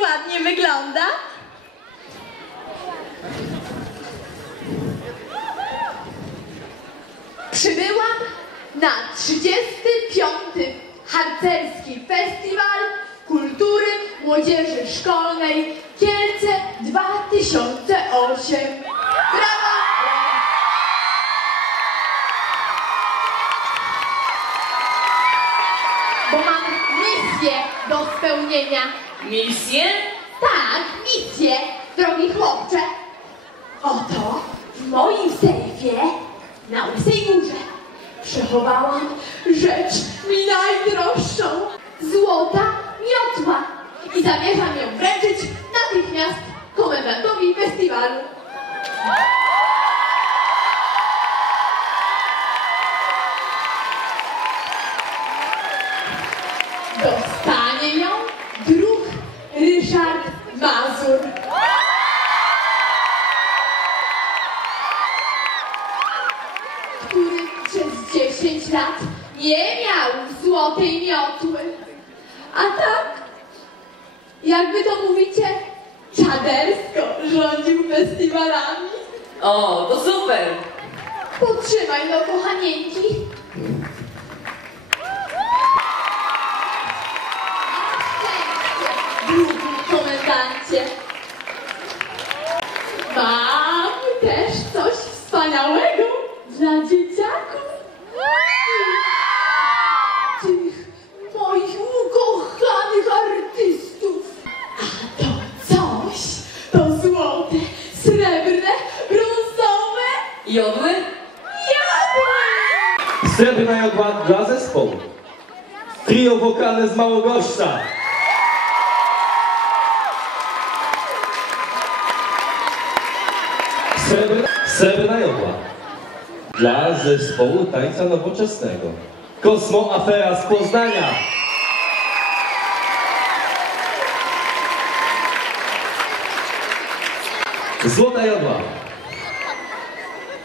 ładnie wygląda? Przybyłam na 35. harcerski festiwal kultury młodzieży szkolnej Kielce 2008. Brawa! Spełnienia. Misję? Tak, misję, drogi chłopcze. Oto w moim sejfie na Łysej Górze przechowałam rzecz mi najdroższą. Złota miotła. I zamierzam ją wręczyć natychmiast komendantowi festiwalu. Lat nie miał złotej miotły. A tak, jak wy to mówicie, czadersko rządził festiwalami. O, to super! Potrzymaj no, kochanieńki. Trio wokalne z Małogoszcza. Srebrna, srebrna jodła dla zespołu tańca nowoczesnego. Kosmo Afera z Poznania. Złota jodła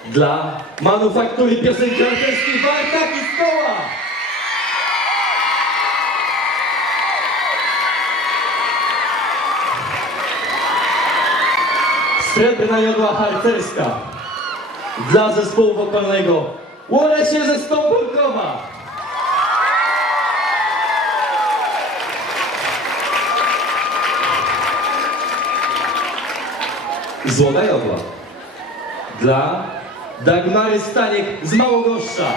dla manufaktury piosenki artystki Barta Kiskoła. Srebrna jodła harcerska dla zespołu wokalnego Łolesie ze Stąpolkowa. Złota jodła dla Dagmary Staniek z Małogoszcza.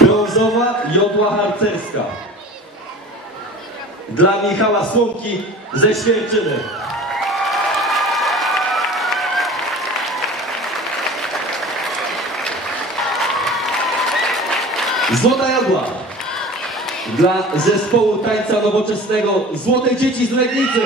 Brązowa jodła harcerska. Dla Michała Słomki ze Świerczyny. Złota jodła dla zespołu tańca nowoczesnego Złote Dzieci z Legnicy.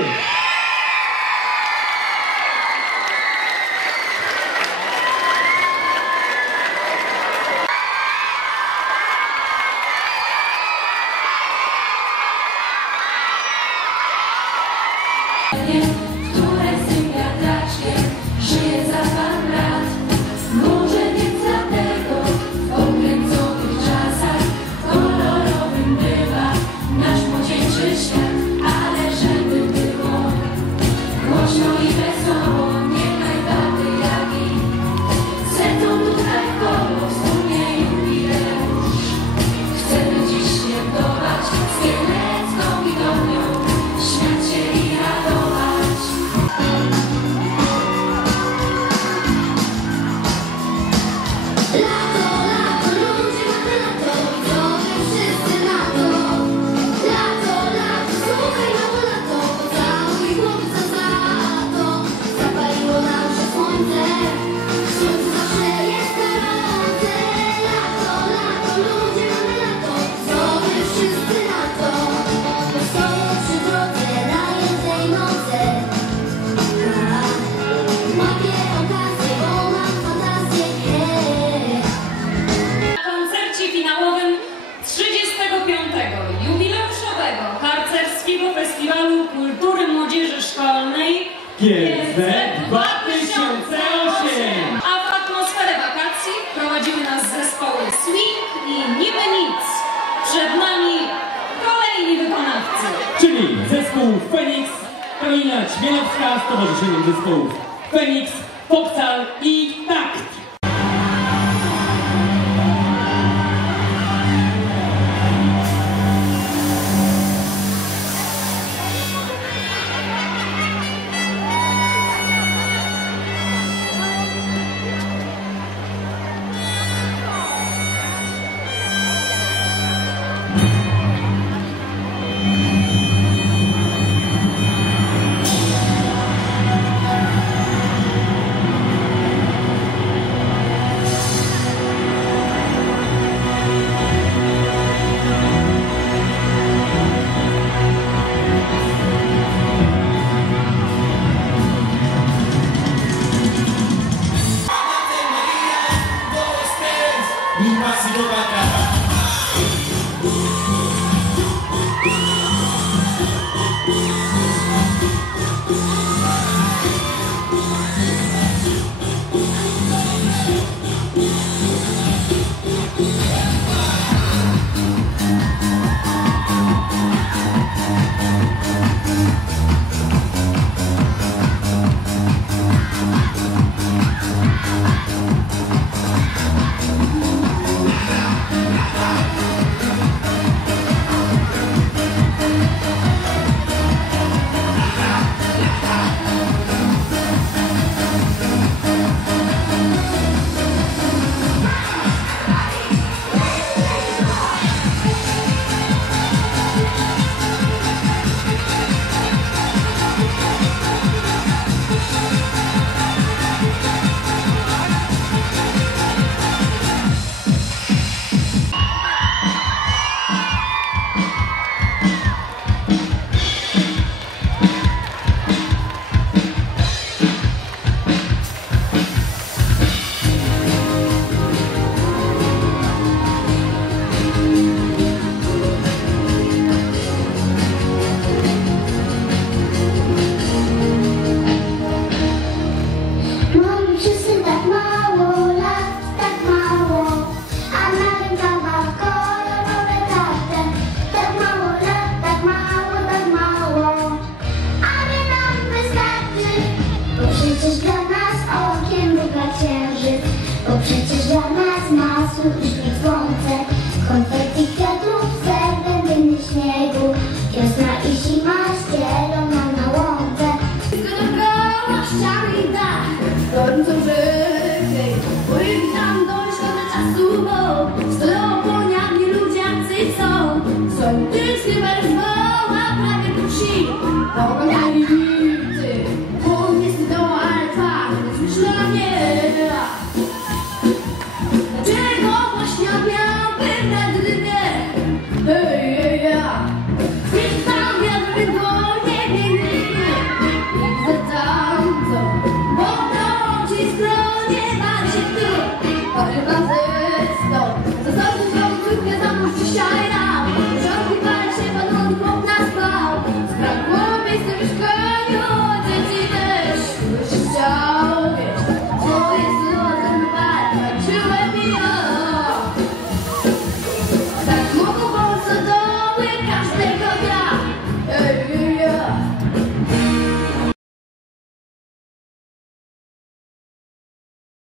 GC 2008! A w atmosferę wakacji prowadzimy nas zespoły Swing i Niby Nic. Przed nami kolejni wykonawcy. Czyli zespół Feniks, Karolina Ćmielowska z Zespołów Feniks, Foxal i